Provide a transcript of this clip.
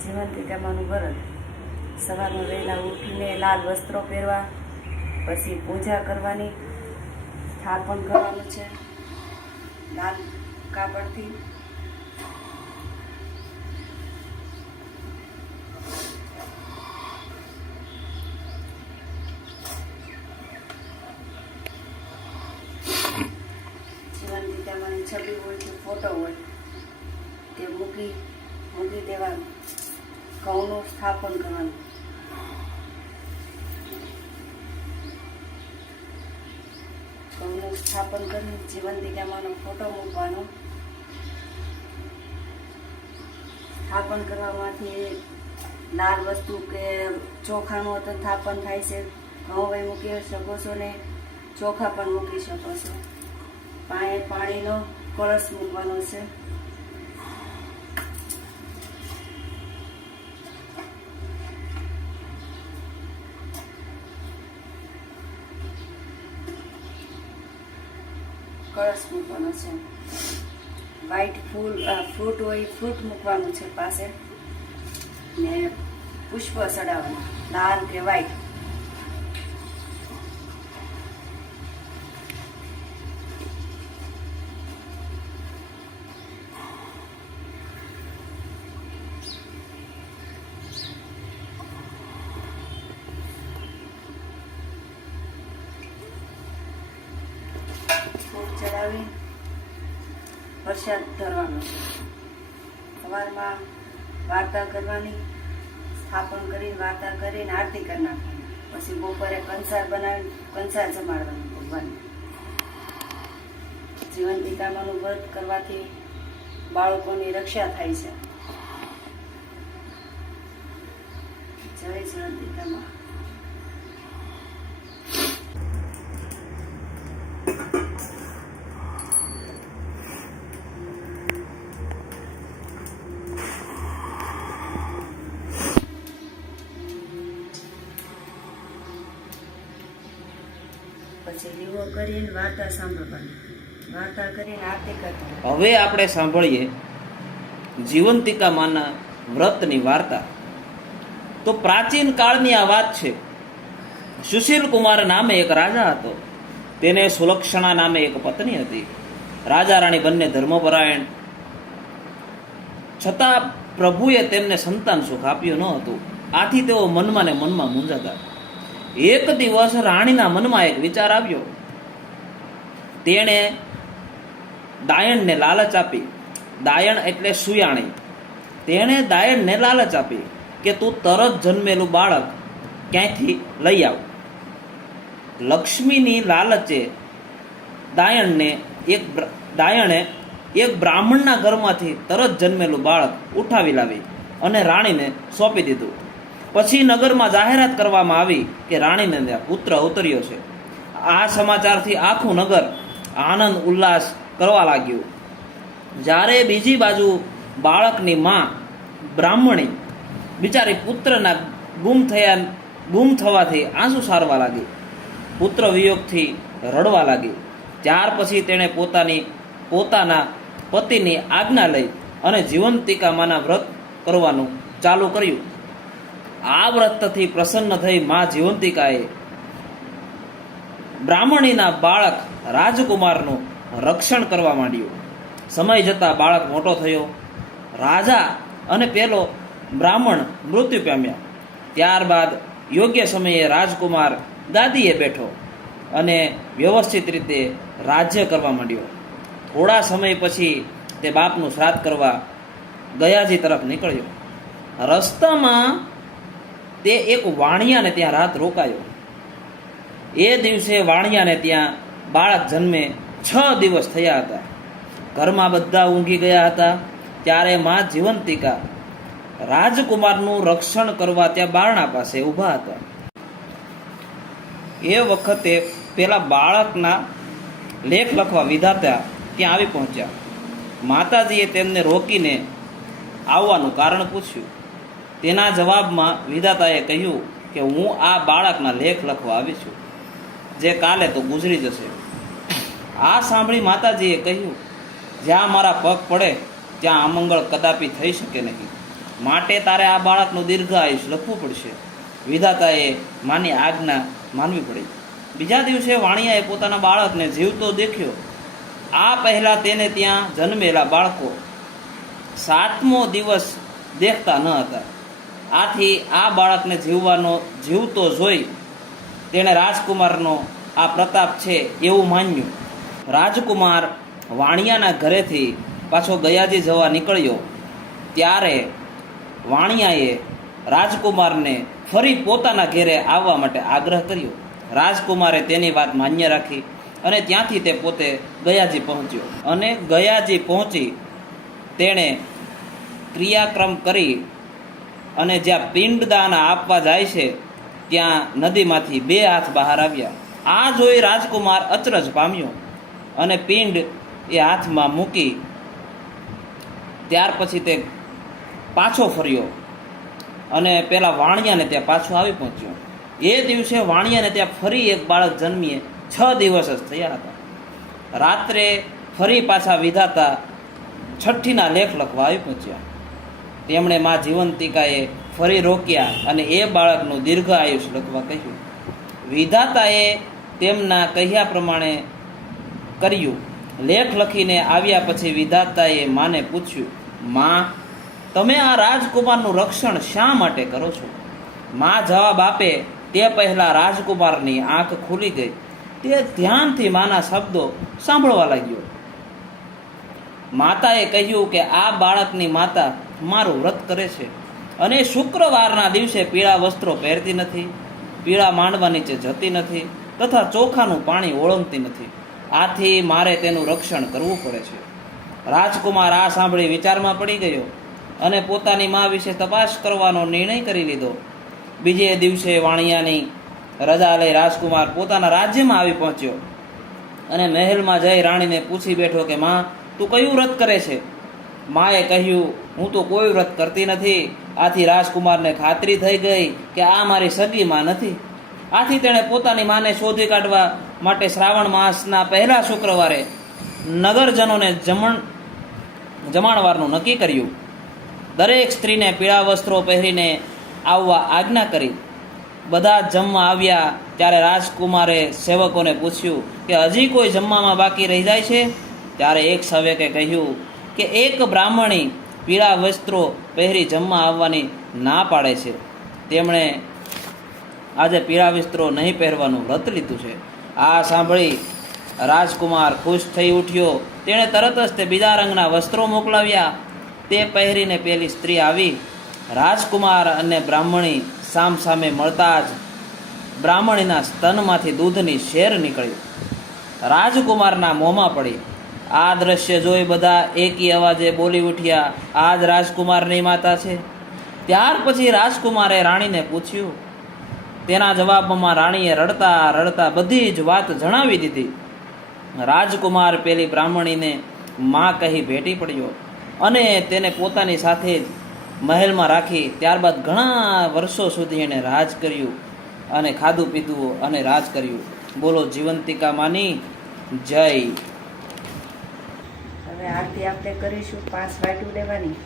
જીવંતિકામાનું વ્રત સવારમાં વહેલા ઉઠીને લાલ વસ્ત્રો પહેરવા, પછી પૂજા કરવાની સ્થાપન કરવાનું છે. લાલ કાપડથી. છબી હોય કે ફોટો હોય, તે મૂકી મૂકી દેવાનું. ઘઉંનું સ્થાપન કરવાનું. ઘઉંનું સ્થાપન કરી જીવંતિકામાંનો ફોટો મૂકવાનો. સ્થાપન કરવામાંથી લાલ વસ્તુ કે ચોખાનું તો સ્થાપન થાય છે. ઘઉં ભાઈ મૂકી શકો છો ને ચોખા પણ મૂકી શકો છો. પાણી પાણીનો કળશ મૂકવાનો છે. કળશ મૂકવાનો છે. વ્હાઈટ ફૂલ ફ્રૂટ હોય ફ્રૂટ મૂકવાનું છે પાસે. ને પુષ્પ ચડાવવાનું લાલ કે વ્હાઈટ ચડાવી પ્રસાદ ધરવાનો સવારમાં વાર્તા કરવાની, સ્થાપન કરીને વાર્તા કરીને આરતી કરી નાખવાની. પછી બપોરે કંસાર બનાવી, કંસાર જમાડવાનું ભગવાનને. જીવંતિકામાનું વ્રત કરવાથી બાળકોની રક્ષા થાય છે. જય જીવંતિકામાં પછી દીવો કરીને વાર્તા સાંભળવાની. વાર્તા કરીને આરતી કરવાની. હવે આપણે સાંભળીએ જીવંતિકા માના વ્રતની વાર્તા. તો પ્રાચીન કાળની આ વાત છે. સુશીલ કુમાર નામે એક રાજા હતો. તેને સુલક્ષણા નામે એક પત્ની હતી. રાજા રાણી બંને ધર્મપરાયણ. છતાં પ્રભુએ તેમને સંતાન સુખ આપ્યું ન હતું. આથી તેઓ મનમાં ને મનમાં મૂંઝાતા. એક દિવસ રાણીના મનમાં એક વિચાર આવ્યો. તેણે દાયણને લાલચ આપી. દાયણ એટલે સુયાણી. તેણે દાયણને લાલચ આપી કે તું તરત જન્મેલું બાળક ક્યાંયથી લઈ આવ. લક્ષ્મીની લાલચે દાયણને એક દાયણે એક બ્રાહ્મણના ઘરમાંથી તરત જન્મેલું બાળક ઉઠાવી લાવી અને રાણીને સોંપી દીધું. પછી નગરમાં જાહેરાત કરવામાં આવી કે રાણીને પુત્ર ઉતર્યો છે. આ સમાચારથી આખું નગર આનંદ ઉલ્લાસ કરવા લાગ્યું. જ્યારે બીજી બાજુ બાળકની માં બ્રાહ્મણી બિચારી પુત્રના ગુમ થયા, ગુમ થવાથી આંસુ સારવા લાગી. પુત્ર વિયોગથી રડવા લાગી. ત્યાર પછી તેણે પોતાની, પોતાના પતિની આજ્ઞા લઈ અને જીવંતિકામાના વ્રત કરવાનું ચાલુ કર્યું. આ વ્રતથી પ્રસન્ન થઈ મા જીવંતિકાએ બ્રાહ્મણીના બાળક રાજકુમારનું રક્ષણ કરવા માંડ્યું. સમય જતાં બાળક મોટો થયો. રાજા અને પેલો બ્રાહ્મણ મૃત્યુ પામ્યા. ત્યારબાદ યોગ્ય સમયે રાજકુમાર ગાદીએ બેઠો અને વ્યવસ્થિત રીતે રાજ્ય કરવા માંડ્યો. થોડા સમય પછી તે બાપનું શ્રાદ્ધ કરવા ગયાજી તરફ નીકળ્યો. રસ્તામાં તે એક વાણિયાને ત્યાં રાત રોકાયો. એ દિવસે વાણિયાને ત્યાં બાળક જન્મે છ દિવસ થયા હતા. ઘરમાં બધા ઊંઘી ગયા હતા. ત્યારે મા જીવંતિકા રાજકુમારનું રક્ષણ કરવા ત્યાં બારણા પાસે ઊભા હતા. એ વખતે પેલા બાળકના લેખ લખવા વિધાતા ત્યાં આવી પહોંચ્યા. માતાજીએ તેમને રોકીને આવવાનું કારણ પૂછ્યું. તેના જવાબમાં વિધાતાએ કહ્યું કે હું આ બાળકના લેખ લખવા આવી છું, જે કાલે તો ગુજરી જશે. આ સાંભળી માતાજીએ કહ્યું, જ્યાં મારા પગ પડે, ત્યાં અમંગળ કદાપી થઈ શકે નહીં. માટે તારે આ બાળકનું દીર્ઘ આયુષ લખવું પડશે. વિધાતાએ માની આજ્ઞા માનવી પડી. બીજા દિવસે વાણિયાએ પોતાના બાળકને જીવતો દેખ્યો. આ પહેલાં તેને ત્યાં જન્મેલા બાળકો સાતમો દિવસ દેખતા ન હતા. આથી આ બાળકને જીવવાનો, જીવતો જોઈ તેણે રાજકુમારનો આ પ્રતાપ છે એવું માન્યું. રાજકુમાર વાણિયાના ઘરેથી પાછો ગયાજી જવા નીકળ્યો. ત્યારે વાણિયાએ રાજકુમારને ફરી પોતાના ઘેરે આવવા માટે આગ્રહ કર્યો. રાજકુમારે તેની વાત માન્ય રાખી અને ત્યાંથી તે પોતે ગયાજી પહોંચ્યો અને ગયાજી પહોંચી તેણે ક્રિયાક્રમ કરી અને જ્યાં પિંડદાન આપવા જાય છે, ત્યાં નદીમાંથી બે હાથ બહાર આવ્યા. આ જોઈ રાજકુમાર અચરજ પામ્યો અને પિંડ એ હાથમાં મૂકી ત્યાર પછી તે પાછો ફર્યો અને પેલા વાણિયાને ત્યાં પાછો આવી પહોંચ્યો. એ દિવસે વાણિયાને ત્યાં ફરી એક બાળક જન્મીએ, છ દિવસ જ થયા હતા. રાત્રે ફરી પાછા વિધાતા છઠ્ઠીના લેખ લખવા આવી પહોંચ્યા. તેમણે મા જીવંતિકાએ ફરી રોક્યા અને એ બાળકનું દીર્ઘ આયુષ લખવા કહ્યું. વિધાતાએ તેમના કહ્યા પ્રમાણે કર્યું. લેખ લખીને આવ્યા પછી વિધાતાએ માને પૂછ્યું, માં, તમે આ રાજકુમારનું રક્ષણ શા માટે કરો છો? માં જવાબ આપે, તે પહેલા રાજકુમારની આંખ ખુલી ગઈ. તે ધ્યાનથી માના શબ્દો સાંભળવા લાગ્યો. માતાએ કહ્યું કે આ બાળકની માતા મારું વ્રત કરે છે. અને શુક્રવારના દિવસે પીળા વસ્ત્રો પહેરતી નથી, પીળા માંડવા નીચે જતી નથી તથા ચોખાનું પાણી ઓળંગતી નથી. આથી મારે તેનું રક્ષણ કરવું પડે છે. રાજકુમાર આ સાંભળી વિચારમાં પડી ગયો અને પોતાની મા વિશે તપાસ કરવાનો નિર્ણય કરી લીધો. બીજે દિવસે વાણિયાની રજા લઈ રાજકુમાર પોતાના રાજ્યમાં આવી પહોંચ્યો અને મહેલમાં જઈ રાણીને પૂછી બેઠો કે, માં, તું કયું વ્રત કરે છે? માએ કહ્યું હું તો કોઈ વ્રત કરતી નથી. આથી રાજકુમારને ખાતરી થઈ ગઈ કે આ મારી સગી માં નથી. આથી તેણે પોતાની માને શોધી કાઢવા માટે શ્રાવણ માસના પહેલા શુક્રવારે નગરજનોને જમણ જમાણવારનું નક્કી કર્યું. દરેક સ્ત્રીને પીળા વસ્ત્રો પહેરીને આવવા આજ્ઞા કરી. બધા જમવા આવ્યા ત્યારે રાજકુમારે સેવકોને પૂછ્યું કે હજી કોઈ જમવામાં બાકી રહી જાય છે? ત્યારે એક સેવકે કહ્યું કે એક બ્રાહ્મણી પીળા વસ્ત્રો પહેરી જમવા આવવાની ના પાડે છે. તેમણે આજે પીળા વસ્ત્રો નહીં પહેરવાનું વ્રત લીધું છે. આ સાંભળી રાજકુમાર ખુશ થઈ ઉઠ્યો. તેણે તરત જ તે બીજા રંગના વસ્ત્રો મોકલાવ્યા. તે પહેરીને પેલી સ્ત્રી આવી. રાજકુમાર અને બ્રાહ્મણી સામ સામે મળતા જ બ્રાહ્મણીના સ્તનમાંથી દૂધની શેર નીકળ્યું રાજકુમારના મોંમાં પડી. આ દ્રશ્ય જોઈ બધા એકી અવાજે બોલી ઉઠ્યા આ જ રાજકુમારની માતા છે? ત્યાર પછી રાજકુમારે રાણીને પૂછ્યું. તેના જવાબમાં રાણીએ રડતા રડતા બધી જ વાત જણાવી દીધી. રાજકુમાર પેલી બ્રાહ્મણીને માં કહી ભેટી પડ્યો અને તેને પોતાની સાથે જ મહેલમાં રાખી ત્યારબાદ ઘણા વર્ષો સુધી એણે રાજ કર્યું અને ખાધું પીધું અને રાજ કર્યું. બોલો, જીવંતિકા માની, જય હવે આરતી આપણે કરીશું પાંચ વાટું લેવાની.